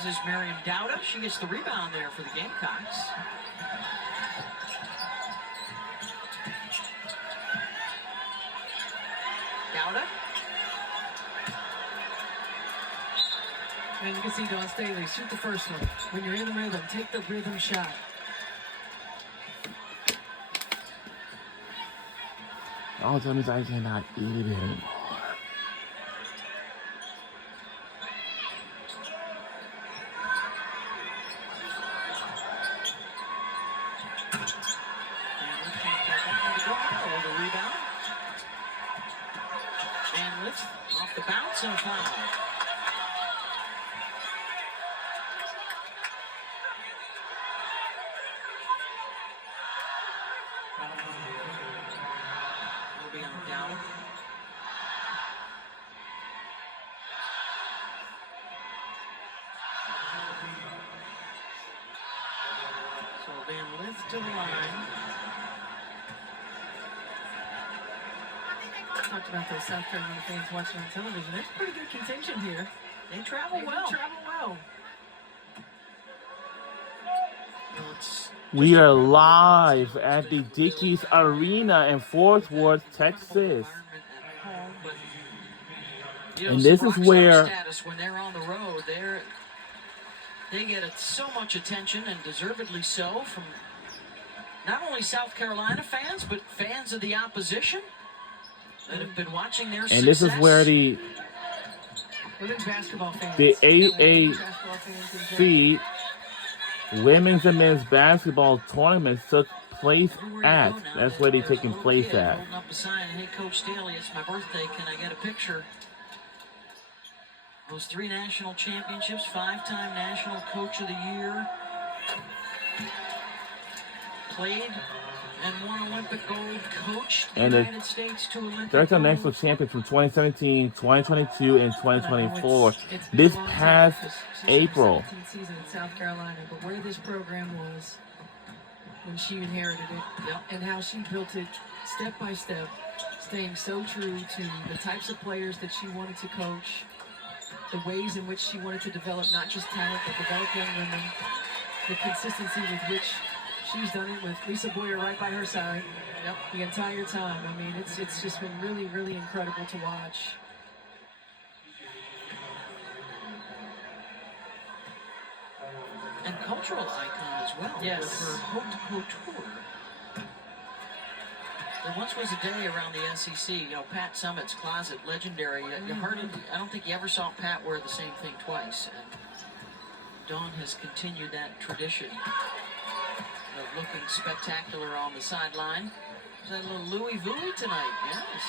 as is Miriam Dowda. She gets the rebound there for the Gamecocks. Dowda. And you can see Dawn Staley shoot the first one. When you're in the rhythm, take the rhythm shot. Oh, that means I cannot eat it anymore. The rebound. And lifts off the bounce and a foul. Will be on down. So Van Lith to the line. Talked about those South Carolina fans watching on television. There's pretty good contention here. They travel well. Travel well. We are live at the Dickies Arena in Fort Worth, Texas. And this is where when they're on the road, they get so much attention, and deservedly so, from not only South Carolina fans, but fans of the opposition that have been watching their success. And this is where the AAC women's and men's basketball tournaments took place at. That's where they're taking place at. Holding up a sign, hey, Coach Staley, it's my birthday. Can I get a picture? Those 3 national championships, 5-time National Coach of the Year. Played and won Olympic gold, coached the United States to Olympic gold. 3rd-time national champions from 2017, 2022, and 2024. This past April. Season in South Carolina, but where this program was when she inherited it, and how she built it step by step, staying so true to the types of players that she wanted to coach, the ways in which she wanted to develop not just talent, but develop young women, the consistency with which she's done it with Lisa Boyer right by her side the entire time. I mean, it's just been really, really incredible to watch. And cultural icon as well. Yes. With her haute couture. There once was a day around the SEC, Pat Summitt's closet, legendary. I don't think you ever saw Pat wear the same thing twice. And Dawn has continued that tradition of looking spectacular on the sideline. There's that little Louis Vuitton tonight, yes.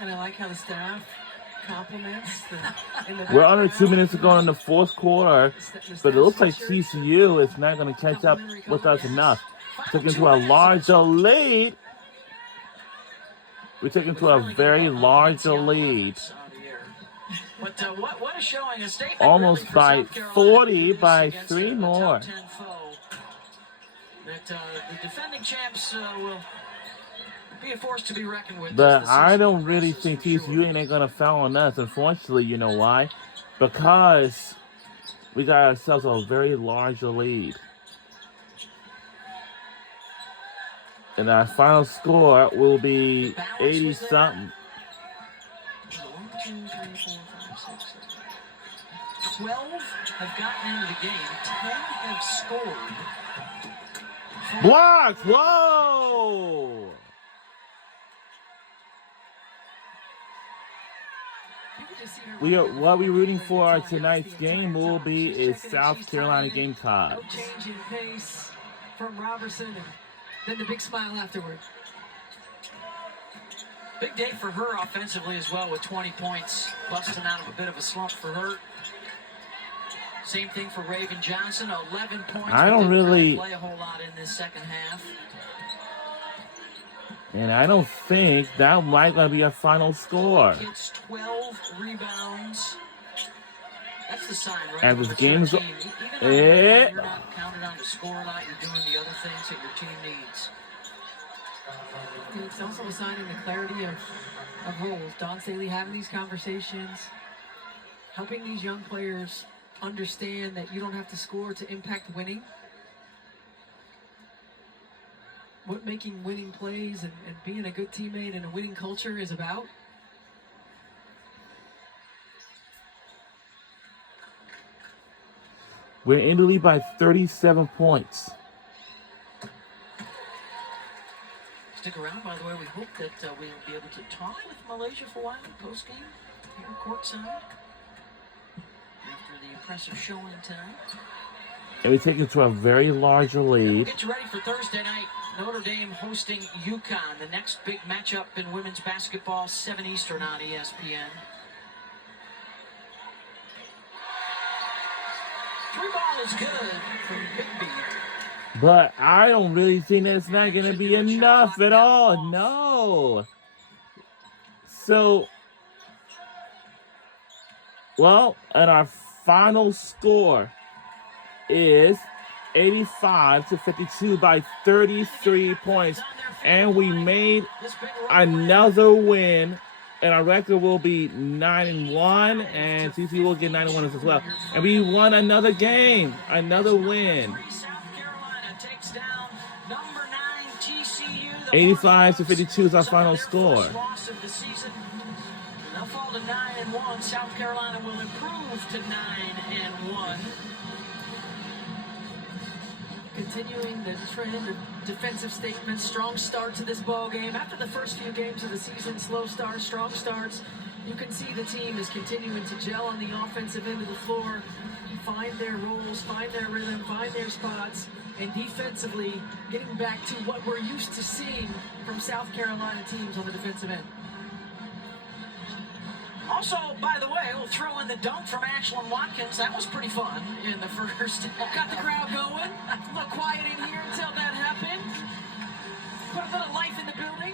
And I like how the staff compliments We're under 2 minutes to go in the 4th quarter, but it looks like TCU is not going to catch up with us enough. Taking to a larger lead. We're taking to a very larger lead. But what a showing, a statement almost really by 40 by 3 more. That the defending champs will be a force to be reckoned with. But I don't really think TCU ain't going to foul on us. Unfortunately, you know why? Because we got ourselves a very large lead. And our final score will be 80-something. 12 have gotten into the game. 10 have scored. Blocks! Whoa! What we're rooting for tonight's game will be is South Carolina Gamecocks. No change in pace from Robertson, and then the big smile afterward. Big day for her offensively as well, with 20 points, busting out of a bit of a slump for her. Same thing for Raven Johnson, 11 points. I don't really play a whole lot in this second half. And I don't think that might going to be a final score. It's 12 rebounds. That's the sign, right? And this game's even though you're not counted on to score a lot, you're doing the other things that your team needs. And it's also a sign in the clarity of roles. Dawn Staley having these conversations, helping these young players understand that you don't have to score to impact winning. What making winning plays and being a good teammate and a winning culture is about. We're in the lead by 37 points. Stick around, by the way. We hope that we'll be able to talk with Malaysia for a while post-game here courtside after the impressive showing tonight. And we take it to a very larger lead. We'll get you ready for Thursday night. Notre Dame hosting UConn, the next big matchup in women's basketball, 7 Eastern on ESPN. Three ball is good from Bigby. But I don't really think that's not going to be enough at all. No. So, well, and our final score is 85-52 by 33 points. And we made another win. And our record will be 9-1. And TCU will get 9-1 as well. And we won another game. Another win. 85-52 is our final score. They'll fall to 9-1. South Carolina will improve to 9-1. Continuing the trend of defensive statements, strong start to this ball game. After the first few games of the season, slow starts, strong starts. You can see the team is continuing to gel on the offensive end of the floor, find their roles, find their rhythm, find their spots, and defensively getting back to what we're used to seeing from South Carolina teams on the defensive end. Also, by the way, we'll throw in the dunk from Ashlyn Watkins. That was pretty fun in the first half. Got the crowd going. A little quiet in here until that happened. Put a little life in the building.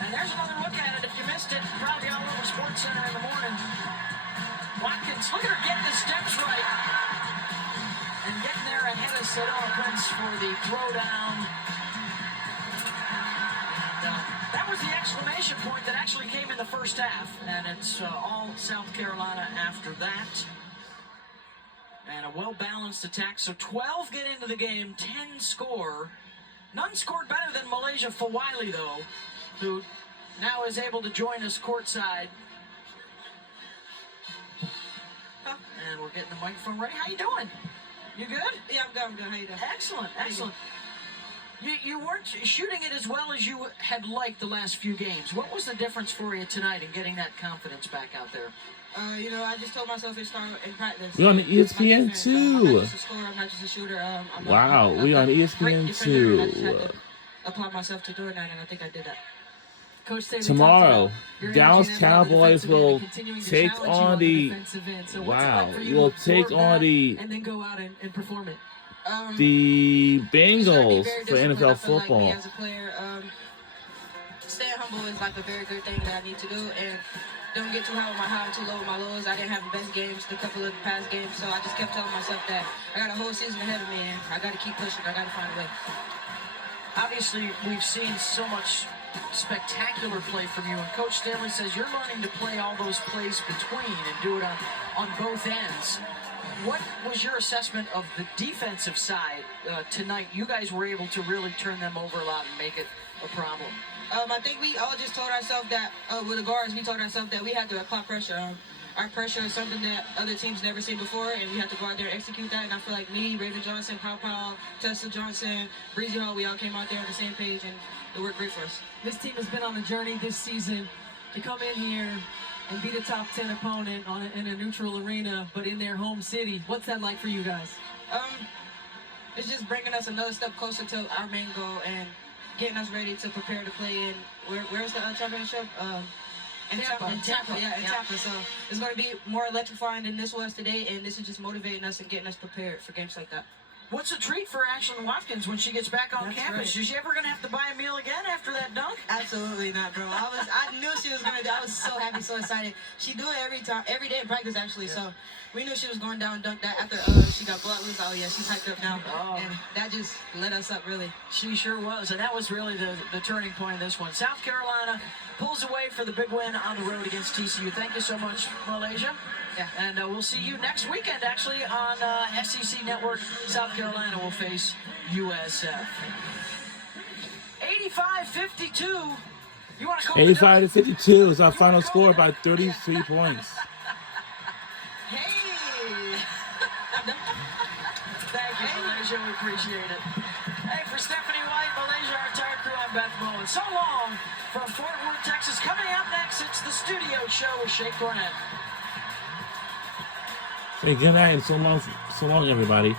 And there's another look at it. If you missed it, probably all over SportsCenter in the morning. Watkins, look at her getting the steps right. And getting there ahead of Sedona Prince for the throwdown. That was the exclamation point that actually came in the first half, and it's all South Carolina after that. And a well-balanced attack. So 12 get into the game, 10 score. None scored better than Malaysia Fawiley, though, who now is able to join us courtside. And we're getting the microphone ready. How you doing? You good? Yeah, I'm good. How you doing? Excellent, excellent. You weren't shooting it as well as you had liked the last few games. What was the difference for you tonight in getting that confidence back out there? I just told myself it's start in practice. We're on the ESPN I'm not too. just a scorer. I'm not just a shooter. Wow, we on ESPN too. I just had to apply myself to doing that, and I think I did that. Coach Staley Tomorrow, talked about Dallas your energy on the Cowboys defensive end will and continuing to take challenge you on the defensive end. So what's it wow. like for you Will to take absorb on that the and then go out and perform it? the It's gonna be Bengals very for disciplined. NFL I feel football. Like me as a player, staying humble is like a very good thing that I need to do, and don't get too high with my highs and too low with my lows. I didn't have the best games the couple of past games, so I just kept telling myself that I got a whole season ahead of me, and I got to keep pushing. I got to find a way. Obviously, we've seen so much spectacular play from you, and Coach Stanley says you're learning to play all those plays between and do it on both ends. What was your assessment of the defensive side tonight? You guys were able to really turn them over a lot and make it a problem. I think we all just told ourselves that, with the guards, we told ourselves that we had to apply pressure. Our pressure is something that other teams never seen before, and we have to go out there and execute that. And I feel like me, Raven Johnson, Pow, Tessa Johnson, Breezy Hall, we all came out there on the same page, and it worked great for us. This team has been on a journey this season to come in here and beat a top 10 opponent in a neutral arena, but in their home city. What's that like for you guys? It's just bringing us another step closer to our main goal and getting us ready to prepare to play in. Where's the championship? In Tampa. Yeah, in Tampa. So it's going to be more electrifying than this was today, and this is just motivating us and getting us prepared for games like that. What's a treat for Ashlyn Watkins when she gets back on That's campus? right. Is she ever going to have to buy a meal again after that dunk? Absolutely not, bro. I knew she was gonna do. I was so happy, so excited. She do it every day in practice, actually. So we knew she was going down and dunk that after she got blocked loose. Oh yeah, she's hyped up now, and that just lit us up really. She sure was, and that was really the turning point of this one. South Carolina pulls away for the big win on the road against TCU. Thank you so much, Malaysia. Yeah. And we'll see you next weekend, actually, on SEC Network. South Carolina will face USF. 85-52. You want to call 85 to 52 is our final score by 33 points. Hey. Thank you, Malaysia. We appreciate it. Hey, for Stephanie White, Malaysia, our entire crew, I'm Beth Mullen. So long from Fort Worth, Texas. Coming up next, it's the studio show with Shea Cornett. Say good night and so long, everybody.